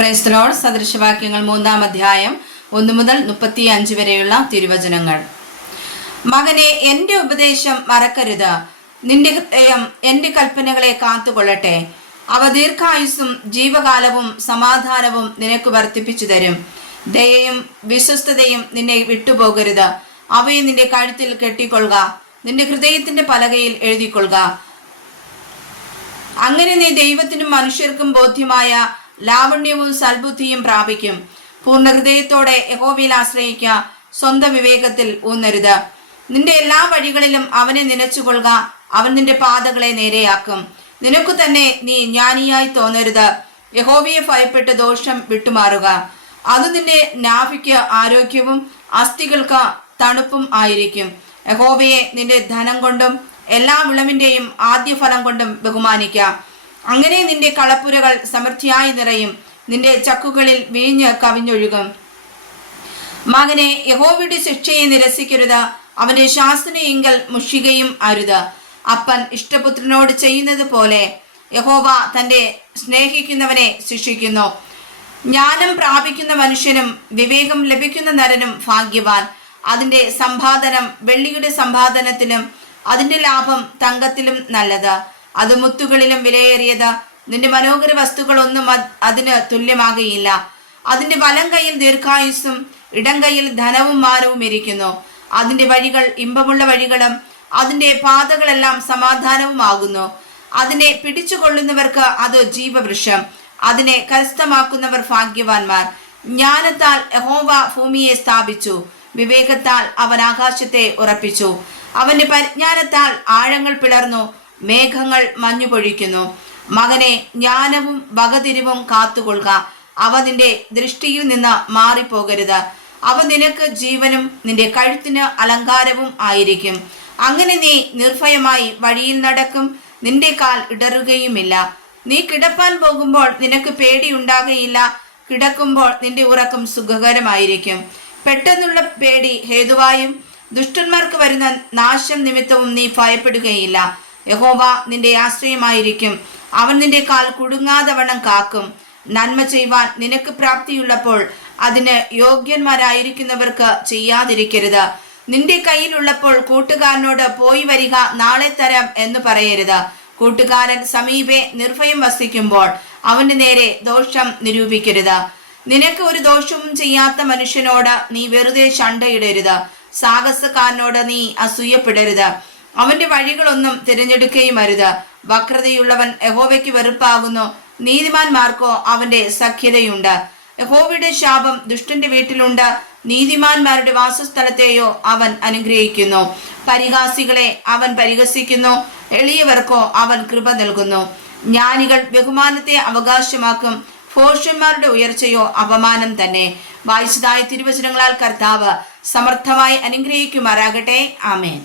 Price the Lord. സദൃശവാക്യങ്ങൾ 3-ാം അധ്യായം 1 മുതൽ 35 വരെയുള്ള തിരുവചനങ്ങൾ. മകനെ, എൻ്റെ ഉപദേശം മറക്കരുത്. നിന്റെ ഹൃദയം എൻ്റെ കൽപ്പനകളെ കാത്തുകൊള്ളട്ടെ. അവ ദീർഘായുസ്സും ജീവകാലവും സമാധാനവും നിനക്ക് വർദ്ധിപ്പിച്ചു തരും. ദയയും വിശ്വസ്തതയും നിന്നെ വിട്ടുപോകരുത്. അവയെ നിന്റെ കഴുത്തിൽ കെട്ടിക്കൊള്ളുക, നിന്റെ ഹൃദയത്തിന്റെ പലകയിൽ എഴുതിക്കൊള്ളുക. അങ്ങനെ നീ ദൈവത്തിനും മനുഷ്യർക്കും ബോധ്യമായ ലാവണ്യവും സൽബുദ്ധിയും പ്രാപിക്കും. പൂർണ്ണ ഹൃദയത്തോടെ യഹോവയിൽ ആശ്രയിക്കുക, സ്വന്തം വിവേകത്തിൽ ഊന്നരുത്. നിന്റെ എല്ലാ വഴികളിലും അവനെ നിലച്ചുകൊള്ളുക, അവൻ നിന്റെ പാതകളെ നേരെയാക്കും. നിനക്കു തന്നെ നീ ജ്ഞാനിയായി തോന്നരുത്. യഹോവയെ ഭയപ്പെട്ട് ദോഷം വിട്ടുമാറുക. അത് നിന്റെ നാഭിക്ക് ആരോഗ്യവും അസ്ഥികൾക്ക് തണുപ്പും ആയിരിക്കും. യഹോവയെ നിന്റെ ധനം കൊണ്ടും എല്ലാ വിളവിന്റെയും ആദ്യഫലം കൊണ്ടും ബഹുമാനിക്കുക. അങ്ങനെ നിന്റെ കളപ്പുരകൾ സമൃദ്ധിയായി നിറയും, നിന്റെ ചക്കുകളിൽ വീഞ്ഞ് കവിഞ്ഞൊഴുകും. മകനെ, യഹോവയുടെ ശിക്ഷയെ നിരസിക്കരുത്. അവന്റെ ശാസനയെങ്കിൽ മുഷികയും അരുത്. അപ്പൻ ഇഷ്ടപുത്രനോട് ചെയ്യുന്നത് പോലെ യഹോവ തന്റെ സ്നേഹിക്കുന്നവനെ ശിക്ഷിക്കുന്നു. ജ്ഞാനം പ്രാപിക്കുന്ന മനുഷ്യനും വിവേകം ലഭിക്കുന്ന നരനും ഭാഗ്യവാൻ. അതിന്റെ സമ്പാദനം വെള്ളിയുടെ സമ്പാദനത്തിലും അതിന്റെ ലാഭം തങ്കത്തിലും നല്ലത്. അത് മുത്തുകളിലും വിലയേറിയത്. നിന്റെ മനോഹര വസ്തുക്കളൊന്നും അതിന് തുല്യമാകയില്ല. അതിന്റെ വലം കൈയിൽ ദീർഘായുസ്സും ഇടം കൈയിൽ ധനവും മാനവും ഇരിക്കുന്നു. അതിന്റെ വഴികൾ ഇമ്പമുള്ള വഴികളും അതിന്റെ പാതകളെല്ലാം സമാധാനവുമാകുന്നു. അതിനെ പിടിച്ചുകൊള്ളുന്നവർക്ക് അത് ജീവവൃക്ഷം, അതിനെ കരസ്ഥമാക്കുന്നവർ ഭാഗ്യവാന്മാർ. ജ്ഞാനത്താൽ യഹോവ ഭൂമിയെ സ്ഥാപിച്ചു, വിവേകത്താൽ അവൻ ആകാശത്തെ ഉറപ്പിച്ചു. അവന്റെ പരിജ്ഞാനത്താൽ ആഴങ്ങൾ പിളർന്നു, മേഘങ്ങൾ മഞ്ഞു പൊഴിക്കുന്നു. മകനെ, ജ്ഞാനവും വകതിരിവും കാത്തുകൊള്ളുക. അവ നിന്റെ ദൃഷ്ടിയിൽ നിന്ന് മാറിപ്പോകരുത്. അവ നിനക്ക് ജീവനും നിന്റെ കഴുത്തിന് അലങ്കാരവും ആയിരിക്കും. അങ്ങനെ നീ നിർഭയമായി വഴിയിൽ നടക്കും, നിന്റെ കാൽ ഇടറുകയുമില്ല. നീ കിടപ്പാൻ പോകുമ്പോൾ നിനക്ക് പേടിയുണ്ടാകയില്ല. കിടക്കുമ്പോൾ നിന്റെ ഉറക്കം സുഖകരമായിരിക്കും. പെട്ടെന്നുള്ള പേടി ഹേതുവായും ദുഷ്ടന്മാർക്ക് വരുന്ന നാശം നിമിത്തവും നീ ഭയപ്പെടുകയില്ല. യഹോവ നിന്റെ ആശ്രയമായിരിക്കും. അവൻ നിന്റെ കാൽ കുടുങ്ങാതെ വണ്ണം കാക്കും. നന്മ ചെയ്യുവാൻ നിനക്ക് പ്രാപ്തിയുള്ളപ്പോൾ അതിന് യോഗ്യന്മാരായിരിക്കുന്നവർക്ക് ചെയ്യാതിരിക്കരുത്. നിന്റെ കയ്യിലുള്ളപ്പോൾ കൂട്ടുകാരനോട് പോയി വരിക, നാളെ തരാം എന്ന് പറയരുത്. കൂട്ടുകാരൻ സമീപെ നിർഭയം വസിക്കുമ്പോൾ അവന്റെ നേരെ ദോഷം നിരൂപിക്കരുത്. നിനക്ക് ഒരു ദോഷവും ചെയ്യാത്ത മനുഷ്യനോട് നീ വെറുതെ ശണ്ടയിടരുത്. സാഹസക്കാരനോട് നീ അസൂയപ്പെടരുത്. അവന്റെ വഴികളൊന്നും തിരഞ്ഞെടുക്കുകയും അരുത്. വക്രതയുള്ളവൻ യഹോവയ്ക്ക് വെറുപ്പാകുന്നു, നീതിമാന്മാർക്കോ അവന്റെ സഖ്യതയുണ്ട്. യഹോവയുടെ ശാപം ദുഷ്ടന്റെ വീട്ടിലുണ്ട്, നീതിമാന്മാരുടെ വാസസ്ഥലത്തെയോ അവൻ അനുഗ്രഹിക്കുന്നു. പരിഹാസികളെ അവൻ പരിഹസിക്കുന്നു, എളിയവർക്കോ അവൻ കൃപ നൽകുന്നു. ജ്ഞാനികൾ ബഹുമാനത്തെ അവകാശമാക്കും, ഭോഷന്മാരുടെ ഉയർച്ചയോ അപമാനം തന്നെ. വായിച്ചതായ തിരുവചനങ്ങളാൽ കർത്താവ് സമർത്ഥമായി അനുഗ്രഹിക്കുമാറാകട്ടെ. ആമേൻ.